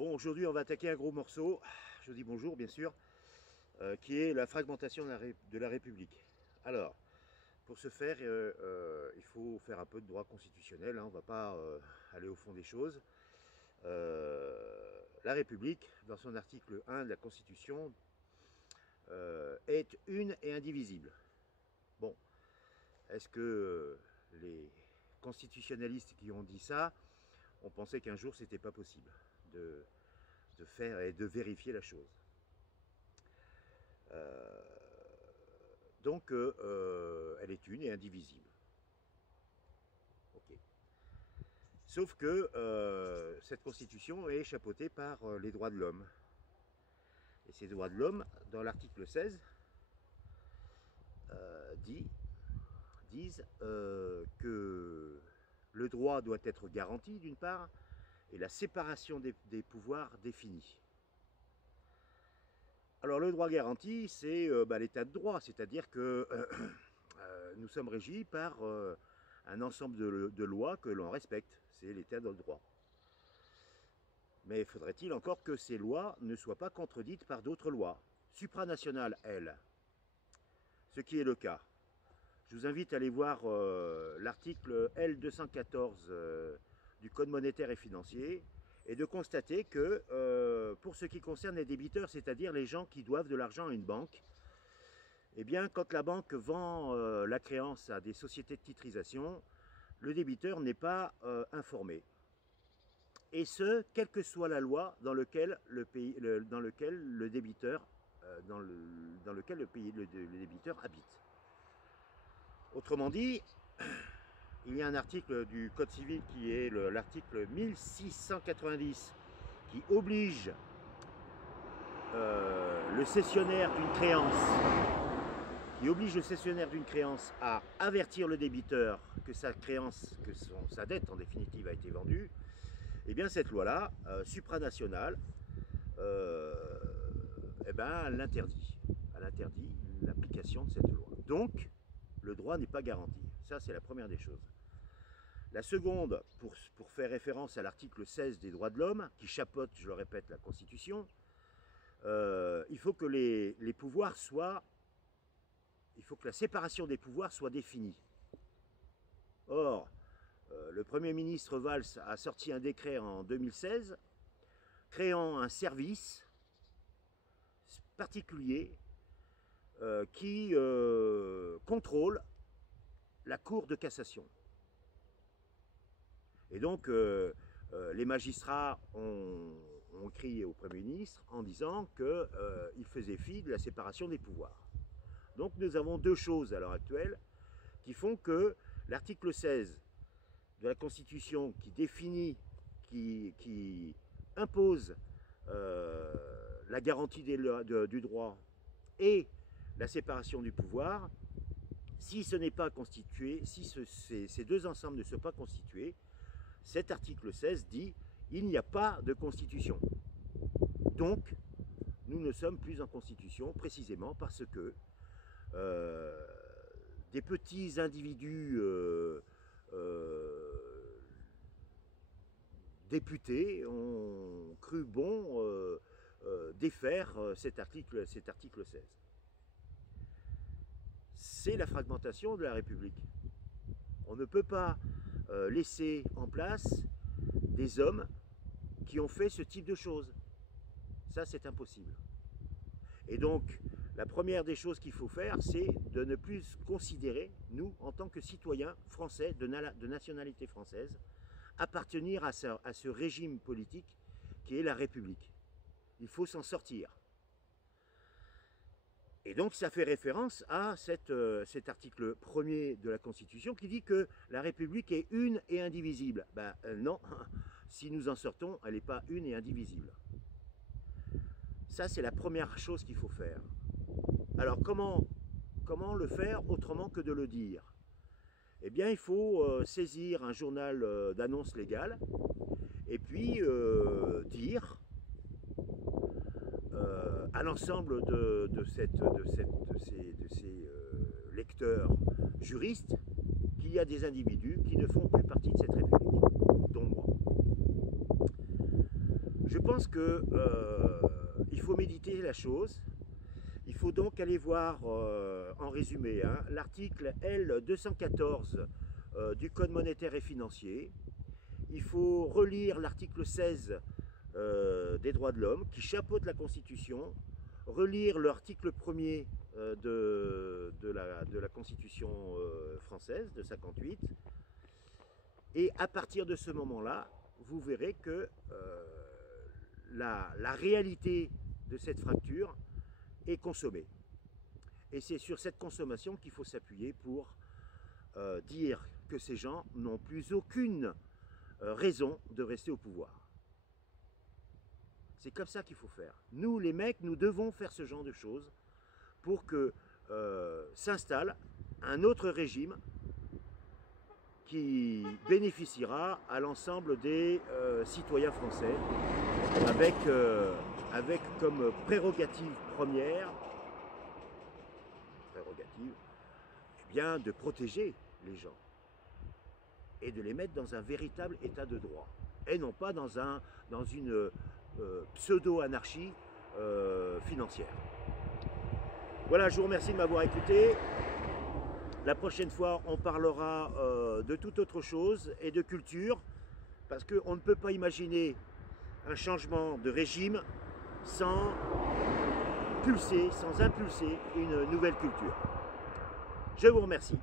Bon, aujourd'hui, on va attaquer un gros morceau, je dis bonjour bien sûr, qui est la fragmentation de la République. Alors, pour ce faire, il faut faire un peu de droit constitutionnel, hein, on ne va pas aller au fond des choses. La République, dans son article 1 de la Constitution, est une et indivisible. Bon, est-ce que les constitutionnalistes qui ont dit ça ont pensé qu'un jour c'était pas possible de faire et de vérifier la chose. Donc, elle est une et indivisible. Ok. Sauf que cette constitution est chapeautée par les droits de l'homme. Et ces droits de l'homme, dans l'article 16, disent que le droit doit être garanti, d'une part, et la séparation des pouvoirs définie. Alors le droit garanti, c'est l'état de droit, c'est-à-dire que nous sommes régis par un ensemble de lois que l'on respecte, c'est l'état de droit. Mais faudrait-il encore que ces lois ne soient pas contredites par d'autres lois, supranationales, elles, ce qui est le cas. Je vous invite à aller voir l'article L214 du Code monétaire et financier, et de constater que pour ce qui concerne les débiteurs, c'est-à-dire les gens qui doivent de l'argent à une banque, eh bien, quand la banque vend la créance à des sociétés de titrisation, le débiteur n'est pas informé. Et ce, quelle que soit la loi dans lequel le débiteur débiteur habite. Autrement dit, il y a un article du Code civil qui est l'article 1690 qui oblige le cessionnaire d'une créance à avertir le débiteur que sa créance, sa dette en définitive a été vendue. Et bien cette loi-là, supranationale, elle interdit l'application de cette loi. Donc, le droit n'est pas garanti. Ça, c'est la première des choses. La seconde, pour faire référence à l'article 16 des droits de l'homme, qui chapeaute, je le répète, la Constitution, il faut que les pouvoirs soient... Il faut que la séparation des pouvoirs soit définie. Or, le Premier ministre Valls a sorti un décret en 2016 créant un service particulier qui contrôle la Cour de cassation. Et donc, les magistrats ont crié au Premier ministre en disant qu'il faisait fi de la séparation des pouvoirs. Donc, nous avons deux choses à l'heure actuelle qui font que l'article 16 de la Constitution qui définit, qui impose la garantie du droit et la séparation du pouvoir, si ce n'est pas constitué, si ces deux ensembles ne sont pas constitués, cet article 16 dit il n'y a pas de constitution. Donc, nous ne sommes plus en constitution précisément parce que des petits individus députés ont cru bon défaire cet article 16. C'est la fragmentation de la République. On ne peut pas laisser en place des hommes qui ont fait ce type de choses. Ça, c'est impossible. Et donc, la première des choses qu'il faut faire, c'est de ne plus considérer, nous, en tant que citoyens français, de nationalité française, appartenir à ce régime politique qui est la République. Il faut s'en sortir. Et donc ça fait référence à cet article 1er de la Constitution qui dit que la République est une et indivisible. Ben non, si nous en sortons, elle n'est pas une et indivisible. Ça, c'est la première chose qu'il faut faire. Alors comment le faire autrement que de le dire? Eh bien, il faut saisir un journal d'annonces légales et puis dire à l'ensemble de ces lecteurs juristes qu'il y a des individus qui ne font plus partie de cette République, dont moi. Je pense que il faut méditer la chose. Il faut donc aller voir, en résumé, hein, l'article L214 du Code monétaire et financier. Il faut relire l'article 16 des droits de l'homme qui chapeaute la Constitution, relire l'article 1er de la Constitution française de 58, et à partir de ce moment-là, vous verrez que la réalité de cette fracture est consommée. Et c'est sur cette consommation qu'il faut s'appuyer pour dire que ces gens n'ont plus aucune raison de rester au pouvoir. C'est comme ça qu'il faut faire. Nous, les mecs, nous devons faire ce genre de choses pour que s'installe un autre régime qui bénéficiera à l'ensemble des citoyens français avec comme prérogative première, eh bien, de protéger les gens et de les mettre dans un véritable état de droit et non pas dans une pseudo-anarchie financière. Voilà, je vous remercie de m'avoir écouté. La prochaine fois, on parlera de toute autre chose et de culture, parce qu'on ne peut pas imaginer un changement de régime sans impulser une nouvelle culture. Je vous remercie.